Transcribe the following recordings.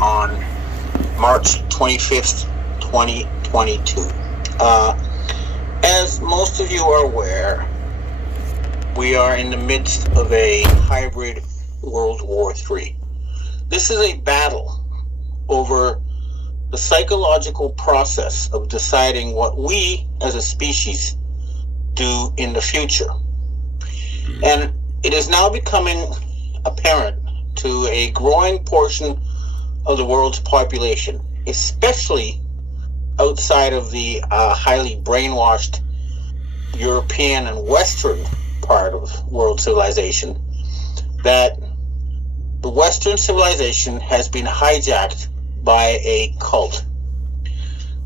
on March 25th, 2022. As most of you are aware, we are in the midst of a hybrid World War III. This is a battle over the psychological process of deciding what we as a species do in the future. And it is now becoming apparent to a growing portion of the world's population, especially outside of the highly brainwashed European and Western part of world civilization, that the Western civilization has been hijacked by a cult.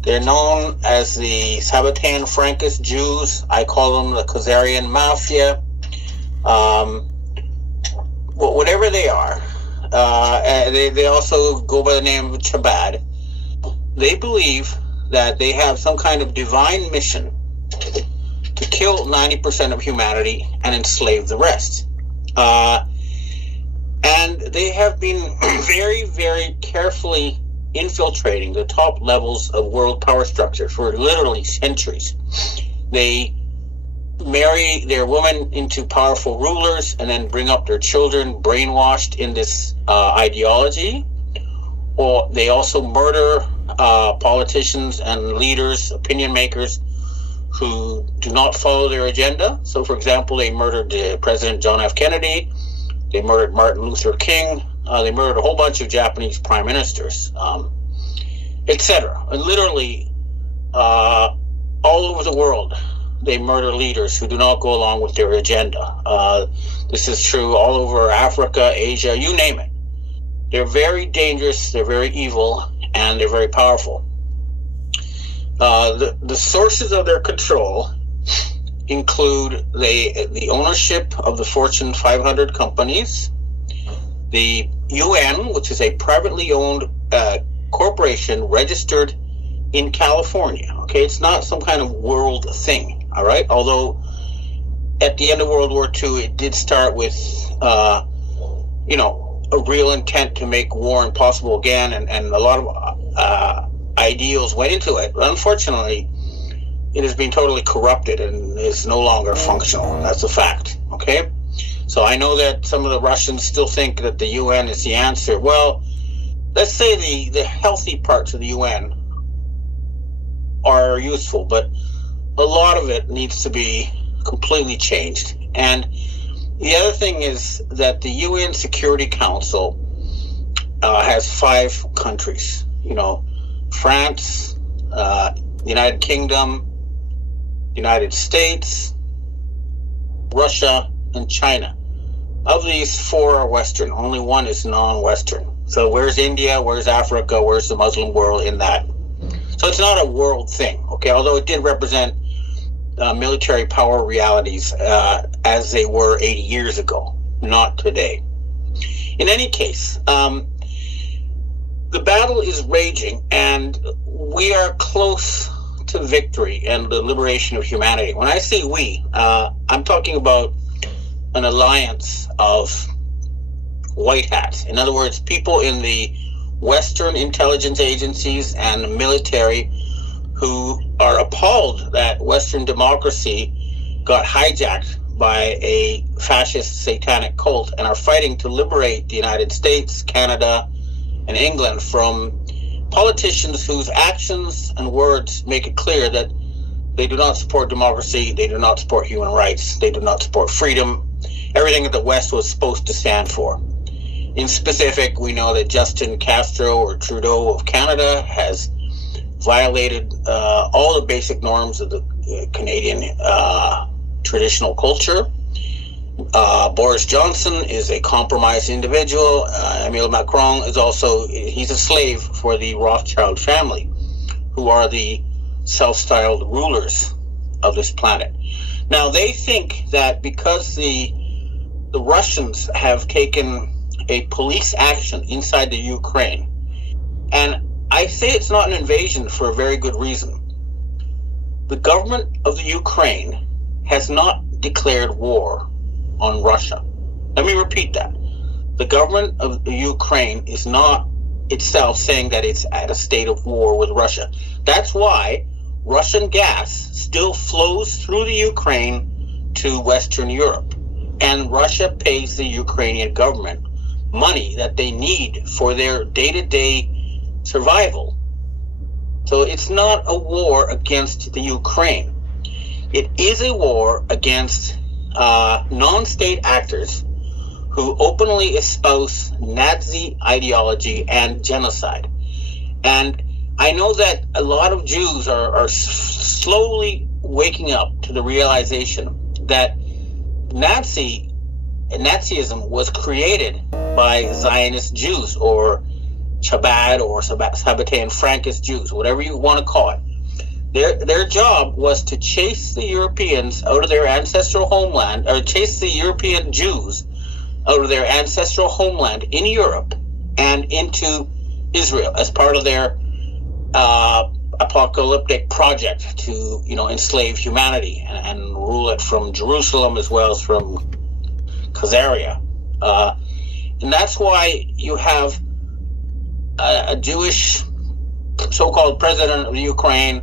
They're known as the Sabbatean Frankist Jews. I call them the Khazarian Mafia. Whatever they are, they also go by the name of Chabad. They believe that they have some kind of divine mission to kill 90% of humanity and enslave the rest. And they have been very, very carefully infiltrating the top levels of world power structure for literally centuries. They marry their women into powerful rulers and then bring up their children brainwashed in this ideology. Or they also murder politicians and leaders, opinion makers who do not follow their agenda. So, for example, they murdered President John F. Kennedy. They murdered Martin Luther King. They murdered a whole bunch of Japanese prime ministers, etc. And literally, all over the world, they murder leaders who do not go along with their agenda. This is true all over Africa, Asia, you name it. They're very dangerous, they're very evil, and they're very powerful. The sources of their control include the ownership of the Fortune 500 companies, the UN, which is a privately owned corporation registered in California. Okay, it's not some kind of world thing. All right, although at the end of World War II, it did start with, a real intent to make war impossible again, and a lot of ideals went into it. But unfortunately, it has been totally corrupted and is no longer functional. That's a fact. Okay, so I know that some of the Russians still think that the UN is the answer. Well, let's say the healthy parts of the UN are useful, but a lot of it needs to be completely changed. And the other thing is that the UN Security Council has 5 countries, France, the United Kingdom, United States, Russia, and China. Of these 4 are Western. Only 1 is non-Western. So where's India? Where's Africa? Where's the Muslim world in that? So it's not a world thing, okay? Although it did represent military power realities as they were 80 years ago, not today. In any case, the battle is raging, and we are close to victory and the liberation of humanity. When I say we, I'm talking about an alliance of white hats. In other words, people in the Western intelligence agencies and the military who are appalled that Western democracy got hijacked by a fascist satanic cult and are fighting to liberate the United States, Canada, and England from politicians whose actions and words make it clear that they do not support democracy, they do not support human rights, they do not support freedom, everything that the West was supposed to stand for. In specific, we know that Justin Castro, or Trudeau of Canada, has violated all the basic norms of the Canadian traditional culture. Boris Johnson is a compromised individual. Emmanuel Macron is he's a slave for the Rothschild family, who are the self-styled rulers of this planet. Now, they think that because the Russians have taken a police action inside the Ukraine, and I say it's not an invasion for a very good reason. The government of the Ukraine has not declared war on Russia. Let me repeat that. The government of the Ukraine is not itself saying that it's at a state of war with Russia. That's why Russian gas still flows through the Ukraine to Western Europe. And Russia pays the Ukrainian government money that they need for their day-to-day survival. So it's not a war against the Ukraine. It is a war against non-state actors who openly espouse Nazi ideology and genocide. And I know that a lot of Jews are slowly waking up to the realization that Nazism was created by Zionist Jews, or Chabad, or Sabbatean Frankist Jews, whatever you want to call it. Their job was to chase the Europeans out of their ancestral homeland, or chase the European Jews out of their ancestral homeland in Europe and into Israel as part of their apocalyptic project to, enslave humanity and rule it from Jerusalem as well as from Khazaria. And that's why you have a Jewish so-called president of the Ukraine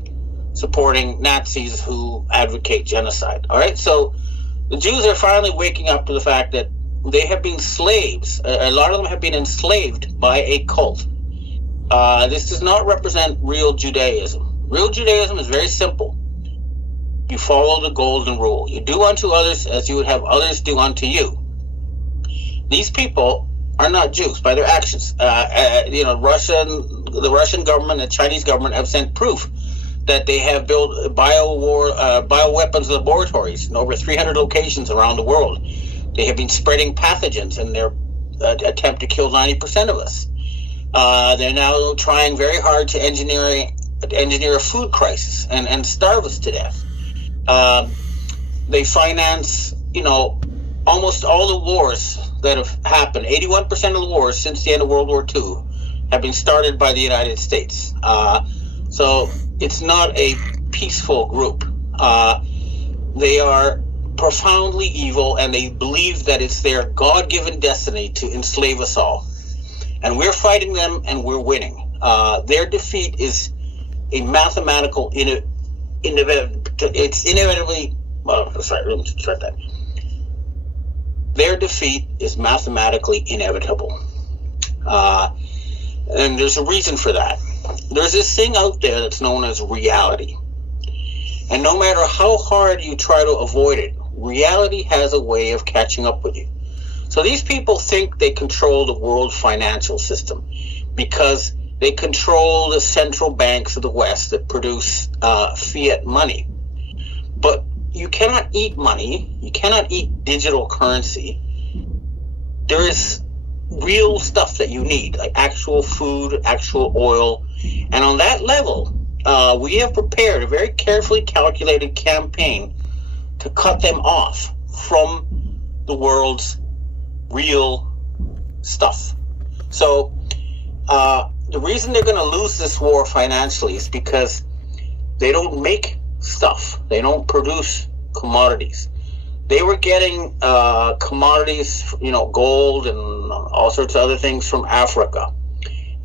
supporting Nazis who advocate genocide. All right, so the Jews are finally waking up to the fact that they have been slaves. A lot of them have been enslaved by a cult. This does not represent real Judaism. Real Judaism is very simple. You follow the golden rule. You do unto others as you would have others do unto you. These people are not Jews by their actions. The Russian government and Chinese government have sent proof that they have built bioweapons laboratories in over 300 locations around the world. They have been spreading pathogens in their attempt to kill 90% of us. They're now trying very hard to engineer a food crisis and starve us to death. They finance, almost all the wars that have happened. 81% of the wars since the end of World War II have been started by the United States. So it's not a peaceful group. They are profoundly evil, and they believe that it's their God-given destiny to enslave us all. And we're fighting them, and we're winning. Their defeat is a mathematical it's inevitably. Well, sorry, let me start that. Their defeat is mathematically inevitable, and there's a reason for that. There's this thing out there that's known as reality, and no matter how hard you try to avoid it, reality has a way of catching up with you. So these people think they control the world financial system because they control the central banks of the West that produce fiat money. But you cannot eat money. You cannot eat digital currency. There is real stuff that you need, like actual food, actual oil. And on that level, we have prepared a very carefully calculated campaign to cut them off from the world's real stuff. So the reason they're going to lose this war financially is because they don't make stuff. They don't produce commodities. They were getting commodities, gold and all sorts of other things from Africa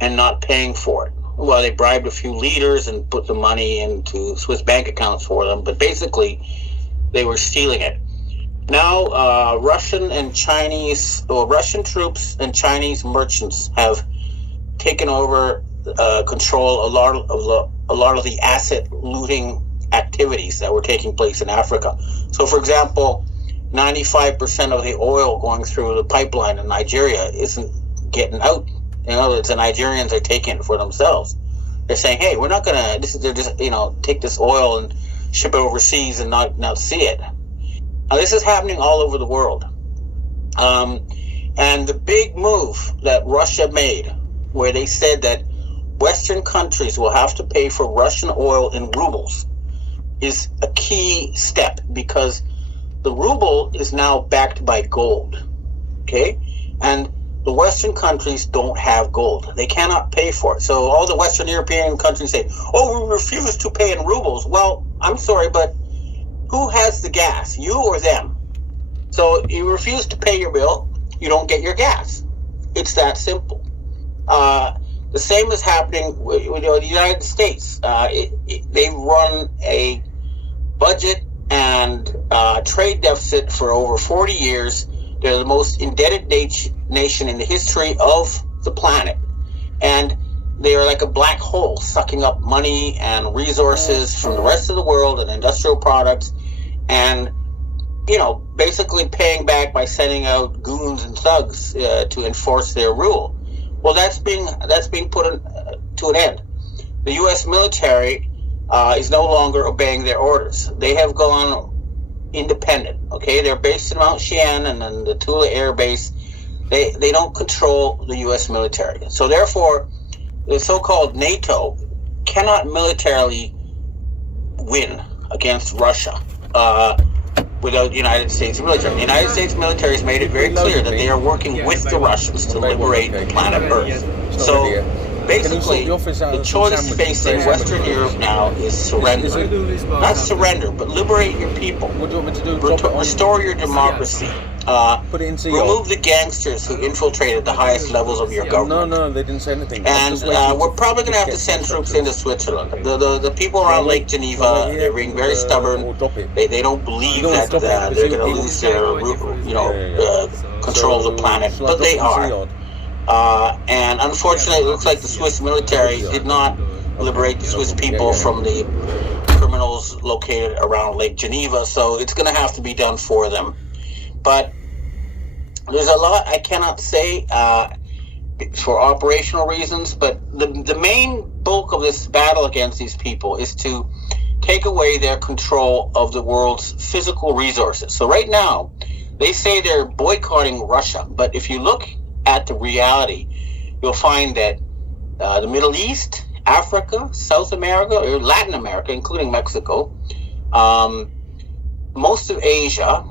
and not paying for it. Well, they bribed a few leaders and put the money into Swiss bank accounts for them, but basically they were stealing it. Now, Russian troops and Chinese merchants have taken over control a lot of the asset looting activities that were taking place in Africa. So, for example, 95% of the oil going through the pipeline in Nigeria isn't getting out. In other words, the Nigerians are taking it for themselves. They're saying, "Hey, we're not gonna." They're just take this oil and ship it overseas and not see it. Now, this is happening all over the world. And the big move that Russia made, where they said that Western countries will have to pay for Russian oil in rubles, is a key step because the ruble is now backed by gold. Okay? And the Western countries don't have gold. They cannot pay for it. So all the Western European countries say, "Oh, we refuse to pay in rubles." Well, I'm sorry, but who has the gas, you or them? So you refuse to pay your bill, you don't get your gas. It's that simple. The same is happening with the United States. They've run a budget and trade deficit for over 40 years. They're the most indebted nation in the history of the planet. And they are like a black hole, sucking up money and resources from the rest of the world and industrial products, and basically paying back by sending out goons and thugs to enforce their rule. Well, that's being put to an end. The U.S. military is no longer obeying their orders. They have gone independent. Okay, they're based in Mount Cheyenne and then the Tula Air Base. They don't control the U.S. military. So therefore, the so-called NATO cannot militarily win against Russia without the United States military. The United States military has made it very clear that they are working with the Russians to liberate the planet Earth. So basically, the choice facing Western Europe now is surrender. Not surrender, but liberate your people. What do you want me to do? Restore your democracy. Put it into remove the gangsters who infiltrated the highest levels of your government. No, they didn't say anything. And we're probably going to have to send troops into Switzerland. The people around Lake Geneva, they're being very stubborn. They don't believe that they're going to lose their control of the planet, but they are. And unfortunately, it looks like the Swiss military did not liberate the Swiss people from the criminals located around Lake Geneva, so it's going to have to be done for them. But there's a lot I cannot say for operational reasons, but the main bulk of this battle against these people is to take away their control of the world's physical resources. So right now, they say they're boycotting Russia, but if you look at the reality, you'll find that the Middle East, Africa, South America, or Latin America, including Mexico, most of Asia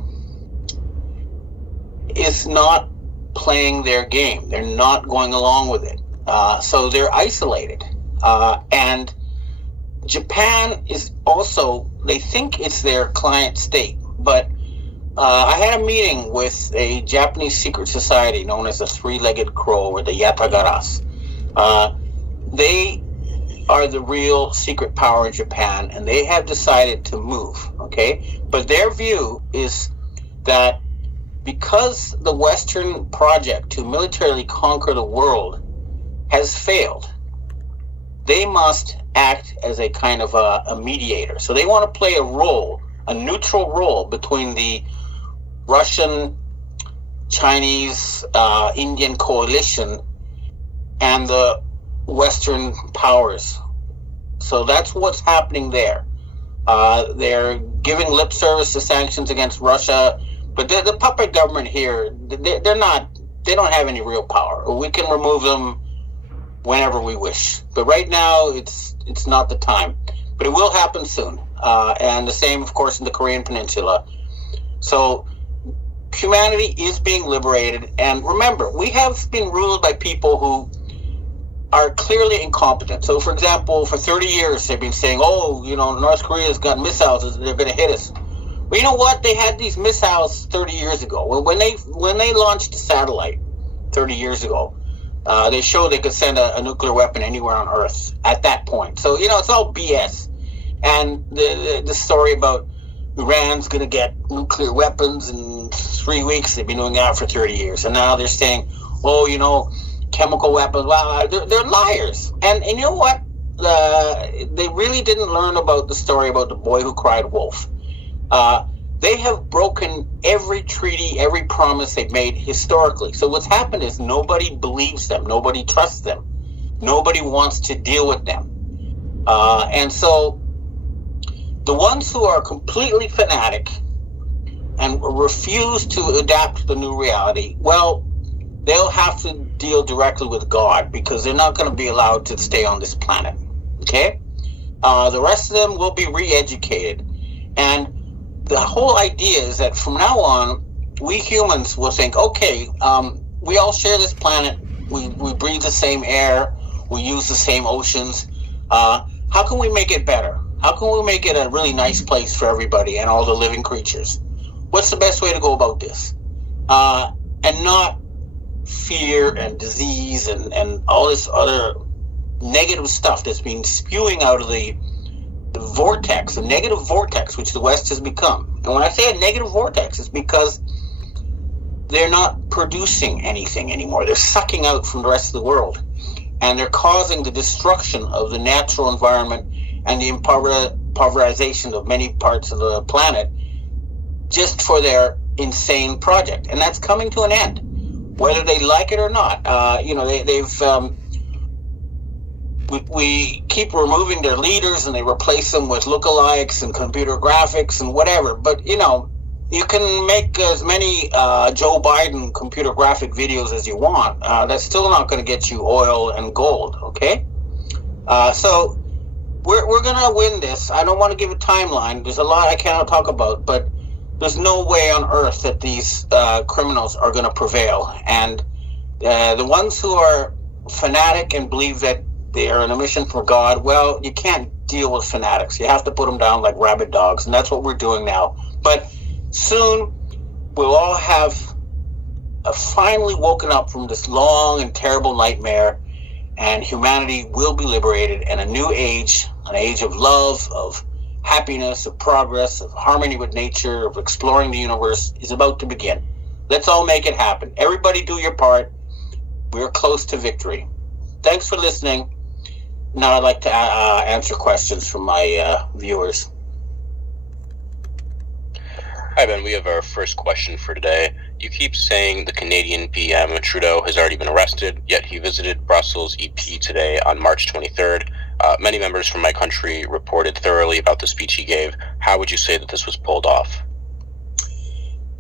is not playing their game. They're not going along with it. So they're isolated. And Japan is also, they think it's their client state. But I had a meeting with a Japanese secret society known as the Three-Legged Crow, or the Yatagaras. They are the real secret power in Japan, and they have decided to move, okay? But their view is that because the Western project to militarily conquer the world has failed, they must act as a kind of a mediator. So they want to play a role, a neutral role between the Russian, Chinese, Indian coalition and the Western powers. So that's what's happening there. They're giving lip service to sanctions against Russia, but the puppet government here, they don't have any real power. We can remove them whenever we wish. But right now, it's not the time. But it will happen soon. And the same, of course, in the Korean Peninsula. So humanity is being liberated. And remember, we have been ruled by people who are clearly incompetent. So, for example, for 30 years, they've been saying, North Korea's got missiles, they're going to hit us. Well, you know what? They had these missiles 30 years ago. When they launched a satellite 30 years ago, they showed they could send a nuclear weapon anywhere on Earth at that point. So, it's all BS. And the story about Iran's going to get nuclear weapons in 3 weeks, they've been doing that for 30 years. And now they're saying, chemical weapons. Wow, they're liars. And you know what? They really didn't learn about the story about the boy who cried wolf. They have broken every treaty, every promise they've made historically. So what's happened is nobody believes them. Nobody trusts them. Nobody wants to deal with them. And so the ones who are completely fanatic and refuse to adapt to the new reality, well, they'll have to deal directly with God because they're not going to be allowed to stay on this planet. Okay? The rest of them will be re-educated. And the whole idea is that from now on, we humans will think, okay, we all share this planet. We breathe the same air. We use the same oceans. How can we make it better? How can we make it a really nice place for everybody and all the living creatures? What's the best way to go about this? And not fear and disease and all this other negative stuff that's being spewing out of the vortex, the negative vortex, which the West has become. And when I say a negative vortex, it's because they're not producing anything anymore. They're sucking out from the rest of the world. And they're causing the destruction of the natural environment and the impoverization of many parts of the planet just for their insane project. And that's coming to an end, whether they like it or not. We keep removing their leaders and they replace them with lookalikes and computer graphics and whatever. But, you can make as many Joe Biden computer graphic videos as you want. That's still not going to get you oil and gold, okay? So we're going to win this. I don't want to give a timeline. There's a lot I cannot talk about, but there's no way on earth that these criminals are going to prevail. And the ones who are fanatic and believe that they are on a mission for God, well, you can't deal with fanatics. You have to put them down like rabid dogs, and that's what we're doing now. But soon, we'll all have finally woken up from this long and terrible nightmare, and humanity will be liberated, and a new age, an age of love, of happiness, of progress, of harmony with nature, of exploring the universe is about to begin. Let's all make it happen. Everybody do your part. We're close to victory. Thanks for listening. Now I'd like to answer questions from my viewers. Hi, Ben. We have our first question for today. You keep saying the Canadian PM Trudeau has already been arrested, yet he visited Brussels EP today on March 23rd. Many members from my country reported thoroughly about the speech he gave. How would you say that this was pulled off?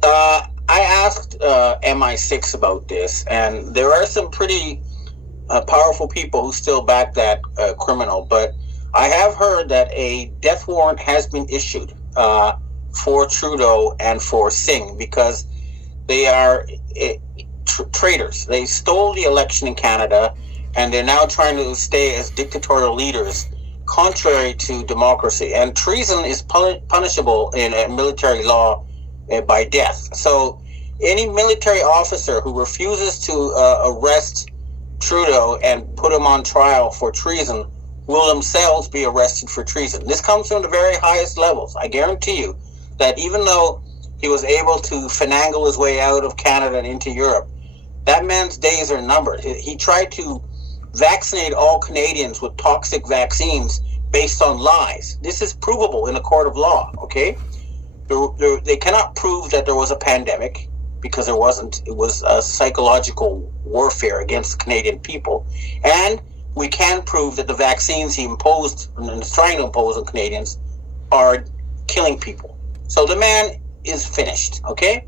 I asked MI6 about this, and there are some pretty powerful people who still back that criminal, but I have heard that a death warrant has been issued for Trudeau and for Singh because they are traitors. They stole the election in Canada, and they're now trying to stay as dictatorial leaders contrary to democracy. And treason is punishable in military law by death. So any military officer who refuses to arrest Trudeau and put him on trial for treason will themselves be arrested for treason. This comes from the very highest levels. I guarantee you that even though he was able to finagle his way out of Canada and into Europe, that man's days are numbered. He tried to vaccinate all Canadians with toxic vaccines based on lies. This is provable in a court of law, okay? They cannot prove that there was a pandemic because there wasn't. It was a psychological warfare against the Canadian people. And we can prove that the vaccines he imposed and is trying to impose on Canadians are killing people. So the man is finished, okay?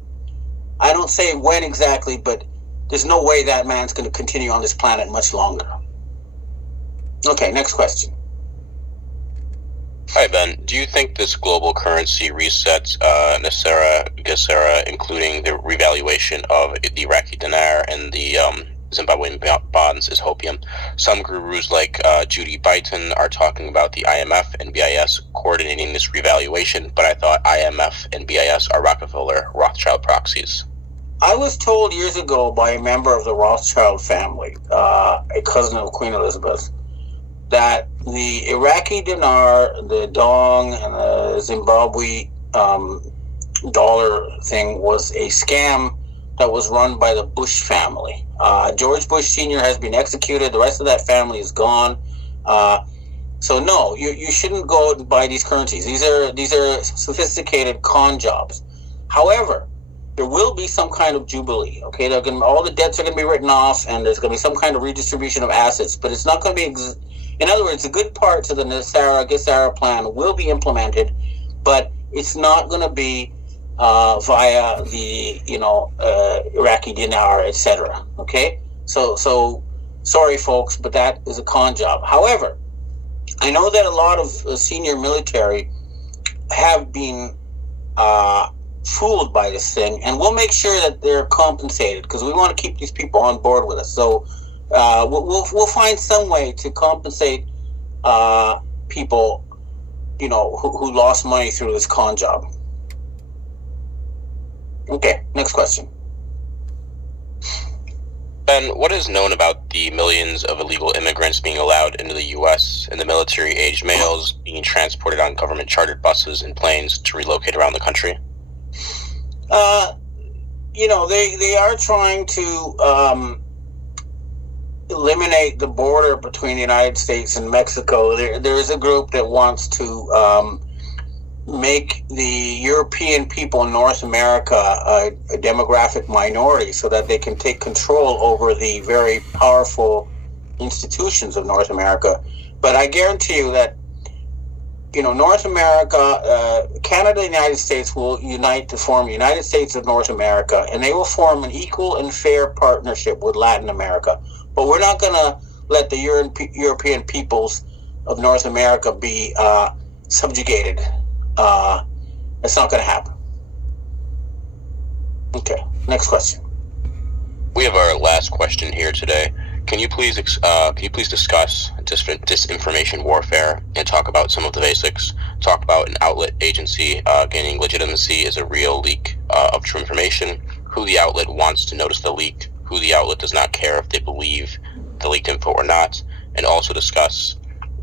I don't say when exactly, but there's no way that man's going to continue on this planet much longer. Okay, next question. Hi, Ben. Do you think this global currency resets NESARA, GESARA, including the revaluation of the Iraqi dinar and the Zimbabwean bonds, is hopium? Some gurus like Judy Byton are talking about the IMF and BIS coordinating this revaluation, but I thought IMF and BIS are Rockefeller Rothschild proxies. I was told years ago by a member of the Rothschild family, a cousin of Queen Elizabeth, that the Iraqi dinar, the dong, and the Zimbabwe dollar thing was a scam that was run by the Bush family. George Bush Sr. has been executed. The rest of that family is gone. So no, you shouldn't go out and buy these currencies. These are sophisticated con jobs. However, there will be some kind of jubilee. Okay, all the debts are going to be written off, and there's going to be some kind of redistribution of assets. But it's not going to be. In other words, the good parts of the NESARA GESARA plan will be implemented, but it's not going to be via the Iraqi dinar, etc. Okay, so sorry folks, but that is a con job. However, I know that a lot of senior military have been fooled by this thing, and we'll make sure that they're compensated because we want to keep these people on board with us. So we'll find some way to compensate people, who lost money through this con job. Okay, next question. Ben, what is known about the millions of illegal immigrants being allowed into the U.S. and the military-aged males being transported on government-chartered buses and planes to relocate around the country? They are trying to eliminate the border between the United States and Mexico. There is a group that wants to make the European people in North America a demographic minority so that they can take control over the very powerful institutions of North America. But I guarantee you that, North America, Canada and the United States will unite to form United States of North America, and they will form an equal and fair partnership with Latin America. But we're not going to let the European peoples of North America be subjugated. That's not going to happen. Okay, next question. We have our last question here today. Can you please discuss disinformation warfare and talk about some of the basics? Talk about an outlet agency gaining legitimacy as a real leak of true information, who the outlet wants to notice the leak, who the outlet does not care if they believe the leaked info or not, and also discuss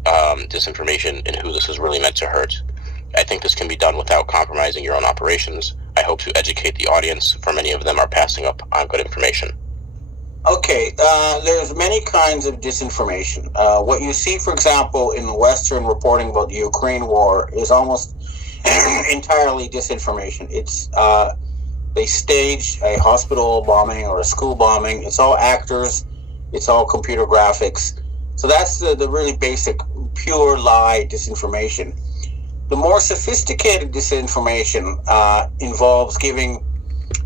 disinformation and who this is really meant to hurt. I think this can be done without compromising your own operations. I hope to educate the audience, for many of them are passing up on good information. Okay, there's many kinds of disinformation. What you see, for example, in the Western reporting about the Ukraine war is almost entirely disinformation. It's they stage a hospital bombing or a school bombing. It's all actors. It's all computer graphics. So that's the really basic, pure lie disinformation. The more sophisticated disinformation involves giving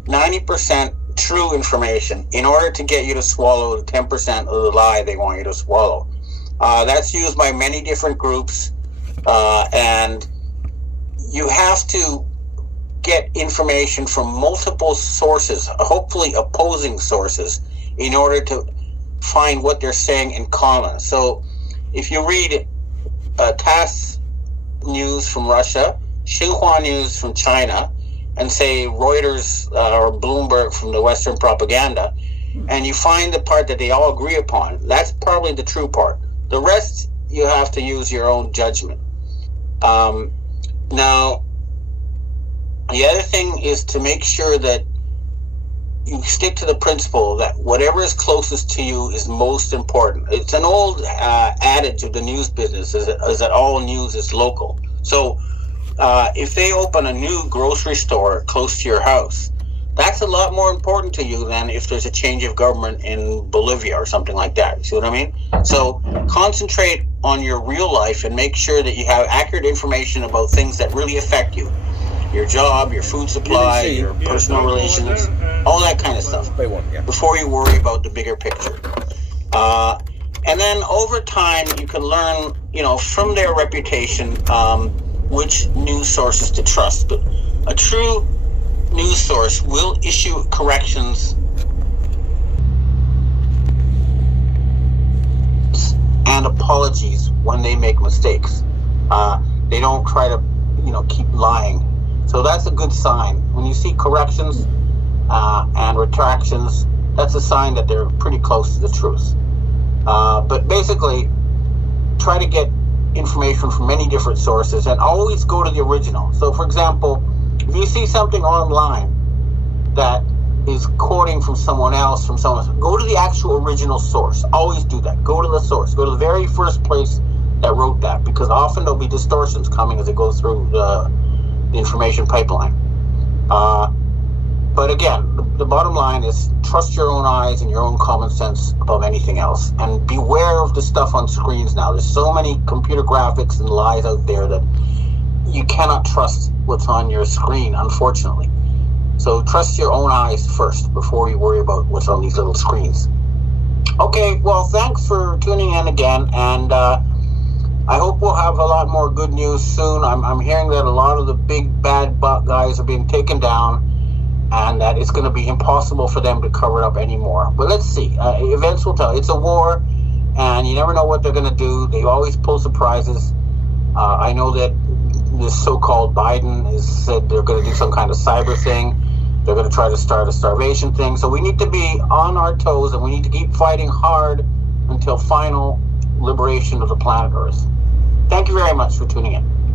90% true information in order to get you to swallow the 10% of the lie they want you to swallow. That's used by many different groups, and you have to get information from multiple sources, hopefully opposing sources, in order to find what they're saying in common. So if you read TASS news from Russia, Xinhua news from China, and say Reuters or Bloomberg from the Western propaganda, and you find the part that they all agree upon, that's probably the true part. The rest, you have to use your own judgment. Now, the other thing is to make sure that you stick to the principle that whatever is closest to you is most important. It's an old adage of the news business is that all news is local. So if they open a new grocery store close to your house, that's a lot more important to you than if there's a change of government in Bolivia or something like that. You see what I mean? So concentrate on your real life and make sure that you have accurate information about things that really affect you. Your job, your food supply, your personal relations, all that kind of stuff. Before you worry about the bigger picture. And then over time, you can learn, from their reputation, which news sources to trust. But a true news source will issue corrections and apologies when they make mistakes. They don't try to, keep lying. So that's a good sign. When you see corrections and retractions, that's a sign that they're pretty close to the truth. But basically, try to get information from many different sources and always go to the original. So, for example, if you see something online that is quoting from someone else, go to the actual original source. Always do that. Go to the source. Go to the very first place that wrote that, because often there'll be distortions coming as it goes through the information pipeline. But again, the bottom line is trust your own eyes and your own common sense above anything else. And beware of the stuff on screens now. There's so many computer graphics and lies out there that you cannot trust what's on your screen, unfortunately. So trust your own eyes first before you worry about what's on these little screens. Okay, well, thanks for tuning in again, and I hope we'll have a lot more good news soon. I'm hearing that a lot of the big bad guys are being taken down, and that it's going to be impossible for them to cover it up anymore. But let's see. Events will tell. It's a war, and you never know what they're going to do. They always pull surprises. I know that this so-called Biden has said they're going to do some kind of cyber thing. They're going to try to start a starvation thing. So we need to be on our toes, and we need to keep fighting hard until final liberation of the planet Earth. Thank you very much for tuning in.